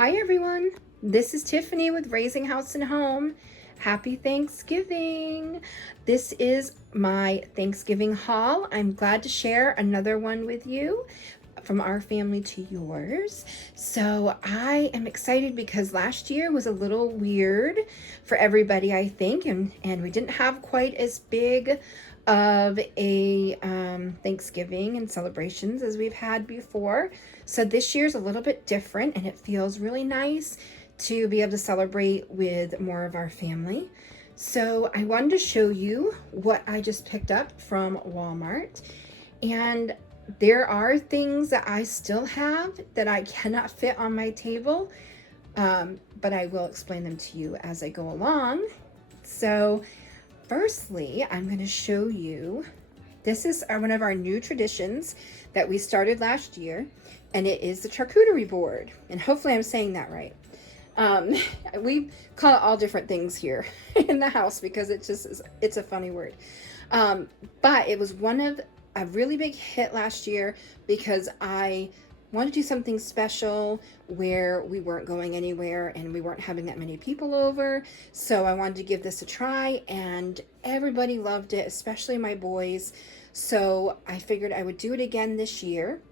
Hi everyone, this is Tiffany with Raising House and Home. Happy Thanksgiving! This is my Thanksgiving haul. I'm glad to share another one with you from our family to yours. So I am excited because last year was a little weird for everybody, I think, and we didn't have quite as big of a Thanksgiving and celebrations as we've had before. So this year's a little bit different and it feels really nice to be able to celebrate with more of our family. So I wanted to show you what I just picked up from Walmart. And there are things that I still have that I cannot fit on my table, but I will explain them to you as I go along. So firstly, I'm going to show you, this is one of our new traditions that we started last year, and it is the charcuterie board. And hopefully I'm saying that right. We call it all different things here in the house because it's a funny word. But it was a really big hit last year because I wanted to do something special where we weren't going anywhere and we weren't having that many people over. So I wanted to give this a try and everybody loved it, especially my boys. So I figured I would do it again this year.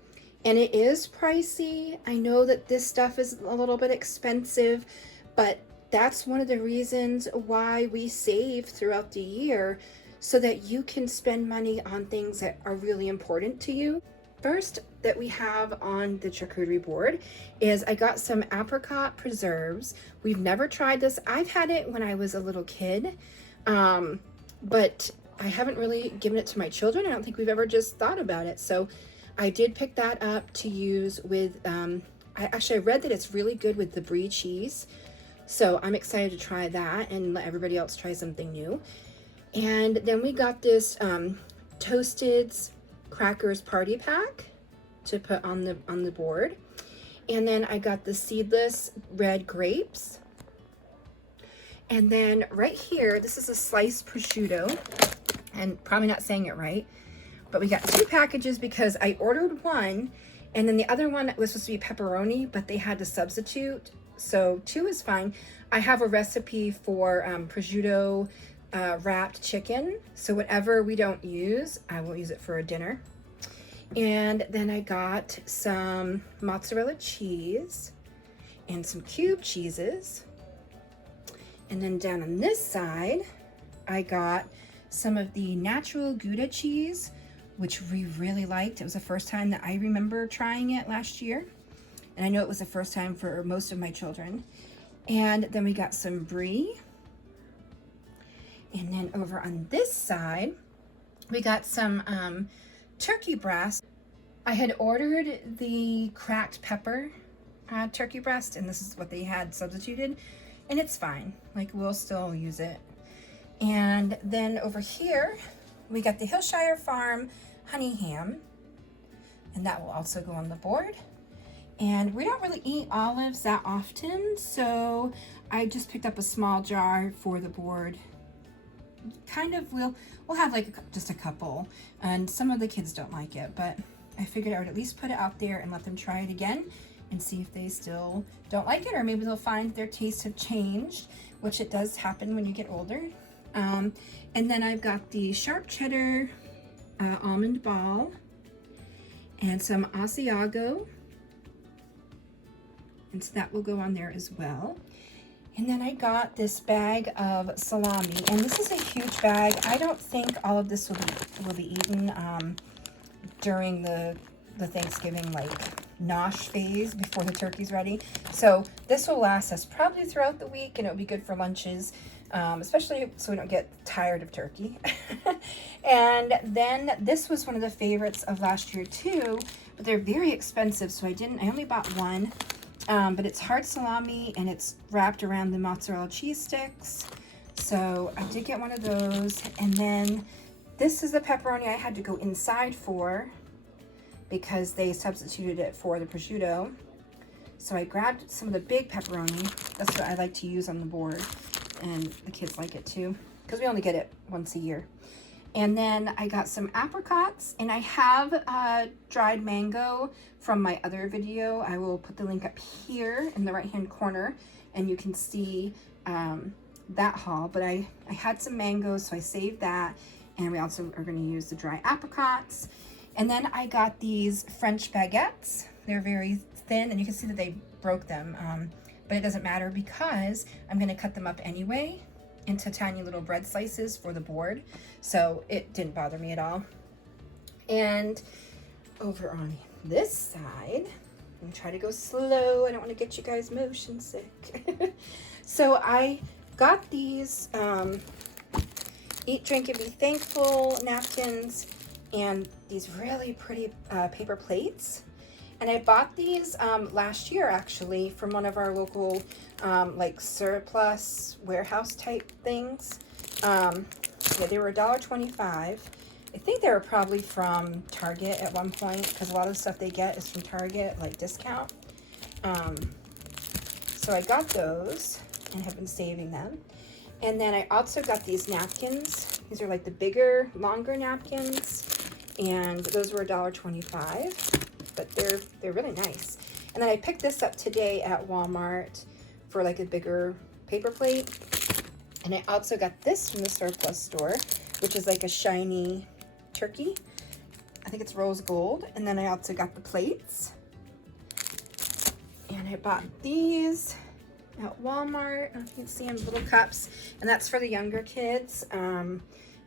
And it is pricey. I know that this stuff is a little bit expensive, but that's one of the reasons why we save throughout the year so that you can spend money on things that are really important to you. First that we have on the charcuterie board is I got some apricot preserves. We've never tried this. I've had it when I was a little kid, but I haven't really given it to my children. I don't think we've ever just thought about it. So I did pick that up to use with, I read that it's really good with the brie cheese. So I'm excited to try that and let everybody else try something new. And then we got this toasted crackers party pack to put on the board. And then I got the seedless red grapes. And then right here, this is a sliced prosciutto, and probably not saying it right, but we got 2 packages because I ordered one and then the other one was supposed to be pepperoni, but they had to substitute. So 2 is fine. I have a recipe for prosciutto wrapped chicken. So whatever we don't use, I will use it for a dinner. And then I got some mozzarella cheese and some cube cheeses. And then down on this side, I got some of the natural Gouda cheese, which we really liked. It was the first time that I remember trying it last year. And I know it was the first time for most of my children. And then we got some brie. And then over on this side, we got some turkey breast. I had ordered the cracked pepper turkey breast, and this is what they had substituted. And it's fine, like we'll still use it. And then over here, we got the Hillshire Farm honey ham, and that will also go on the board. And we don't really eat olives that often, so I just picked up a small jar for the board. Kind of, we'll have like just a couple, and some of the kids don't like it, but I figured I would at least put it out there and let them try it again and see if they still don't like it, or maybe they'll find their tastes have changed, which it does happen when you get older. And then I've got the sharp cheddar almond ball and some Asiago, and so that will go on there as well. And then I got this bag of salami, and this is a huge bag. I don't think all of this will be eaten during the Thanksgiving like nosh phase before the turkey's ready. So this will last us probably throughout the week, and it'll be good for lunches, especially so we don't get tired of turkey. And then this was one of the favorites of last year too, but they're very expensive, so I only bought one. But it's hard salami and it's wrapped around the mozzarella cheese sticks. So I did get one of those. And then this is the pepperoni I had to go inside for because they substituted it for the prosciutto. So I grabbed some of the big pepperoni. That's what I like to use on the board. And the kids like it too, because we only get it once a year. And then I got some apricots, and I have dried mango from my other video. I will put the link up here in the right hand corner, and you can see that haul. But I had some mangoes, so I saved that, and we also are going to use the dry apricots. And then I got these French baguettes. They're very thin, and you can see that they broke them, but it doesn't matter because I'm going to cut them up anyway into tiny little bread slices for the board, so it didn't bother me at all. And over on this side, I'm gonna try to go slow. I don't want to get you guys motion sick. So I got these Eat, Drink, and Be Thankful napkins and these really pretty paper plates. And I bought these last year actually from one of our local like surplus warehouse type things. Yeah, they were $1.25. I think they were probably from Target at one point because a lot of the stuff they get is from Target, like discount. So I got those and have been saving them. And then I also got these napkins. These are like the bigger, longer napkins, and those were $1.25. But they're really nice. And then I picked this up today at Walmart for like a bigger paper plate. And I also got this from the surplus store, which is like a shiny turkey. I think it's rose gold. And then I also got the plates. And I bought these at Walmart. You can see them, little cups. And that's for the younger kids,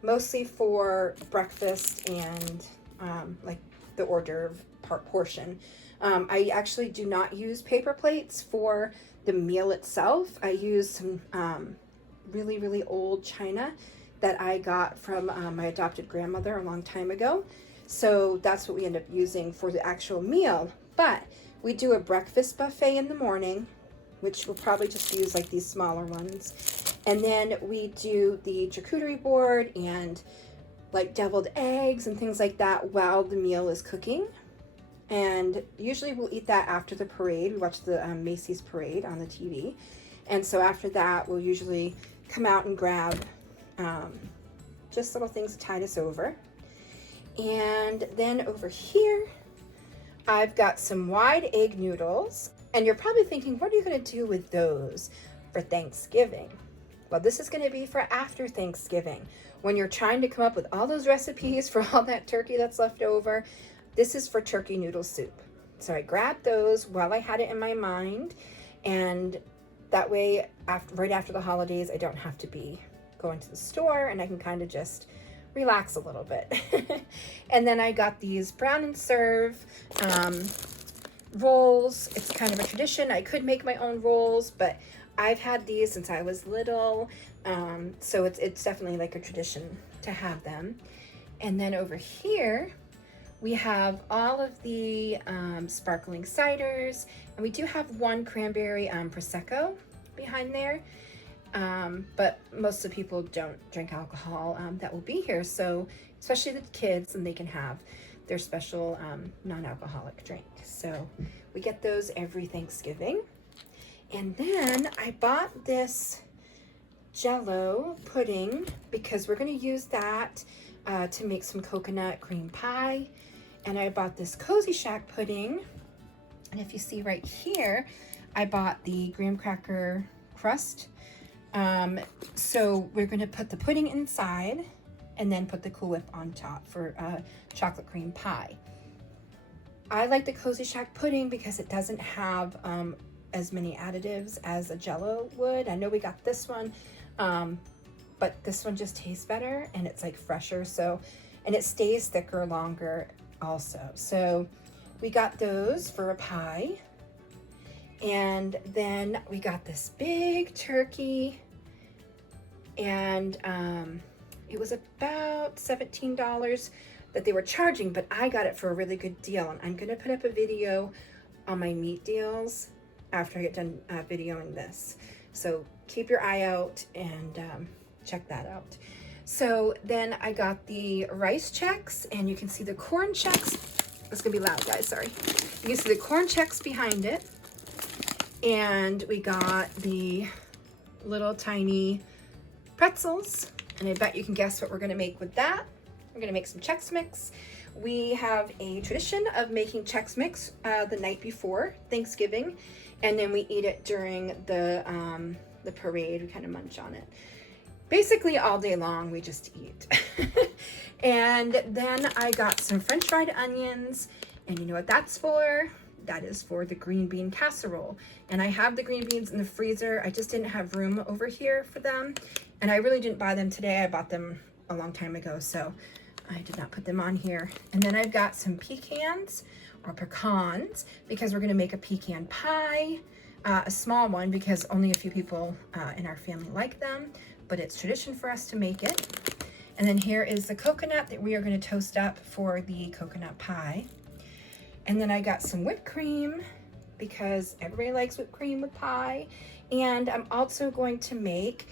mostly for breakfast and like the hors d'oeuvre portion. I actually do not use paper plates for the meal itself. I use some really old china that I got from my adopted grandmother a long time ago. So that's what we end up using for the actual meal. But we do a breakfast buffet in the morning, which we'll probably just use like these smaller ones. And then we do the charcuterie board and like deviled eggs and things like that while the meal is cooking. And usually we'll eat that after the parade. We watch the Macy's parade on the TV. And so after that, we'll usually come out and grab just little things to tide us over. And then over here, I've got some wide egg noodles. And you're probably thinking, what are you going to do with those for Thanksgiving? Well, this is going to be for after Thanksgiving. When you're trying to come up with all those recipes for all that turkey that's left over, this is for turkey noodle soup. So I grabbed those while I had it in my mind, and that way, right after the holidays, I don't have to be going to the store, and I can kind of just relax a little bit. And then I got these Brown and Serve rolls. It's kind of a tradition. I could make my own rolls, but I've had these since I was little, so it's definitely like a tradition to have them. And then over here, we have all of the sparkling ciders, and we do have one cranberry Prosecco behind there, but most of the people don't drink alcohol that will be here, so especially the kids, and they can have their special non-alcoholic drink. So we get those every Thanksgiving. And then I bought this Jell-O pudding because we're going to use that to make some coconut cream pie. And I bought this Cozy Shack pudding. And if you see right here, I bought the graham cracker crust. So we're going to put the pudding inside and then put the Cool Whip on top for chocolate cream pie. I like the Cozy Shack pudding because it doesn't have as many additives as a Jell-O would. I know we got this one, but this one just tastes better and it's like fresher. So, and it stays thicker longer also. So we got those for a pie. And then we got this big turkey, and it was about $17 that they were charging, but I got it for a really good deal. And I'm gonna put up a video on my meat deals after I get done videoing this. So keep your eye out and check that out. So then I got the rice checks, and you can see the corn checks. It's gonna be loud, guys, sorry. You can see the corn checks behind it. And we got the little tiny pretzels, and I bet you can guess what we're gonna make with that. We're gonna make some Chex Mix. We have a tradition of making Chex Mix the night before Thanksgiving, and then we eat it during the parade. We kind of munch on it. Basically all day long, we just eat. And then I got some French fried onions, and you know what that's for? That is for the green bean casserole. And I have the green beans in the freezer. I just didn't have room over here for them. And I really didn't buy them today. I bought them a long time ago, so I did not put them on here. And then I've got some pecans or pecans because we're gonna make a pecan pie, a small one because only a few people in our family like them, but it's tradition for us to make it. And then here is the coconut that we are gonna toast up for the coconut pie. And then I got some whipped cream because everybody likes whipped cream with pie. And I'm also going to make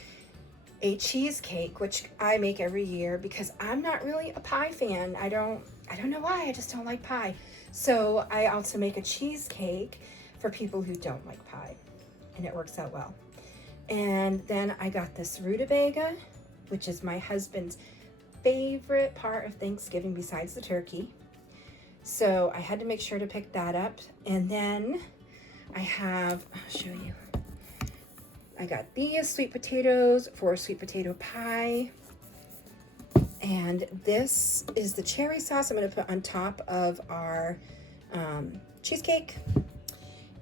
a cheesecake, which I make every year because I'm not really a pie fan. I don't know why, I just don't like pie. So I also make a cheesecake for people who don't like pie, and it works out well. And then I got this rutabaga, which is my husband's favorite part of Thanksgiving besides the turkey. So I had to make sure to pick that up. And then I have, I'll show you. I got these sweet potatoes for sweet potato pie. And this is the cherry sauce I'm going to put on top of our cheesecake.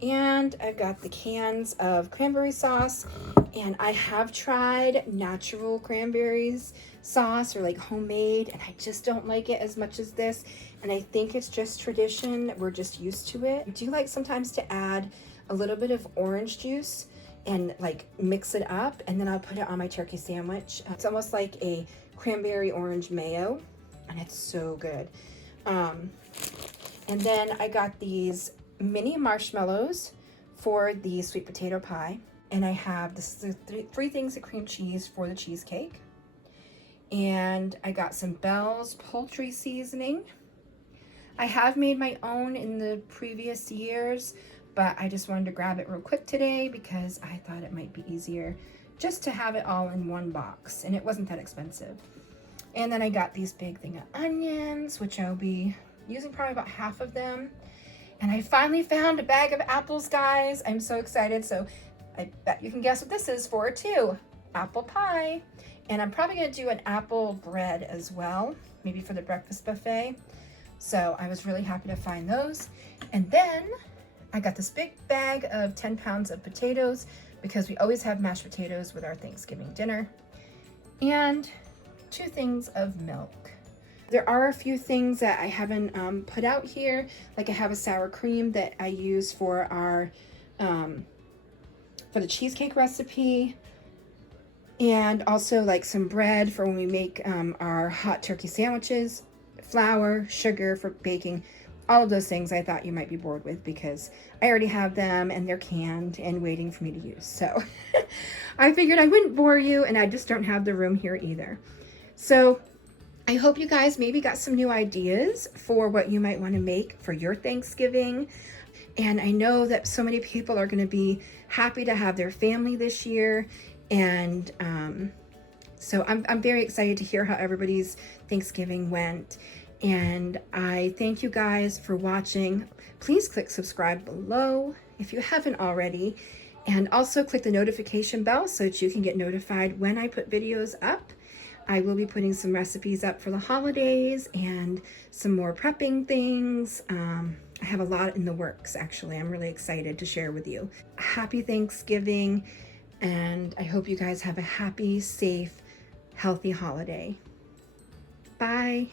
And I've got the cans of cranberry sauce. And I have tried natural cranberries sauce or like homemade, and I just don't like it as much as this. And I think it's just tradition. We're just used to it. I do like sometimes to add a little bit of orange juice and like mix it up, and then I'll put it on my turkey sandwich. It's almost like a cranberry orange mayo, and it's so good. And then I got these mini marshmallows for the sweet potato pie, and I have this is three things of cream cheese for the cheesecake, and I got some Bell's poultry seasoning. I have made my own in the previous years, but I just wanted to grab it real quick today because I thought it might be easier just to have it all in one box, and it wasn't that expensive. And then I got these big thing of onions, which I'll be using probably about half of them. And I finally found a bag of apples, guys. I'm so excited. So I bet you can guess what this is for too. Apple pie. And I'm probably gonna do an apple bread as well, maybe for the breakfast buffet. So I was really happy to find those. And then I got this big bag of 10 pounds of potatoes because we always have mashed potatoes with our Thanksgiving dinner. And 2 things of milk. There are a few things that I haven't put out here. Like I have a sour cream that I use for our, for the cheesecake recipe. And also like some bread for when we make our hot turkey sandwiches, flour, sugar for baking, all of those things I thought you might be bored with because I already have them and they're canned and waiting for me to use. So I figured I wouldn't bore you, and I just don't have the room here either. So I hope you guys maybe got some new ideas for what you might want to make for your Thanksgiving. And I know that so many people are going to be happy to have their family this year. And so I'm very excited to hear how everybody's Thanksgiving went. And I thank you guys for watching. Please click subscribe below if you haven't already. And also click the notification bell so that you can get notified when I put videos up. I will be putting some recipes up for the holidays and some more prepping things. I have a lot in the works, actually. I'm really excited to share with you. Happy Thanksgiving, and I hope you guys have a happy, safe, healthy holiday. Bye.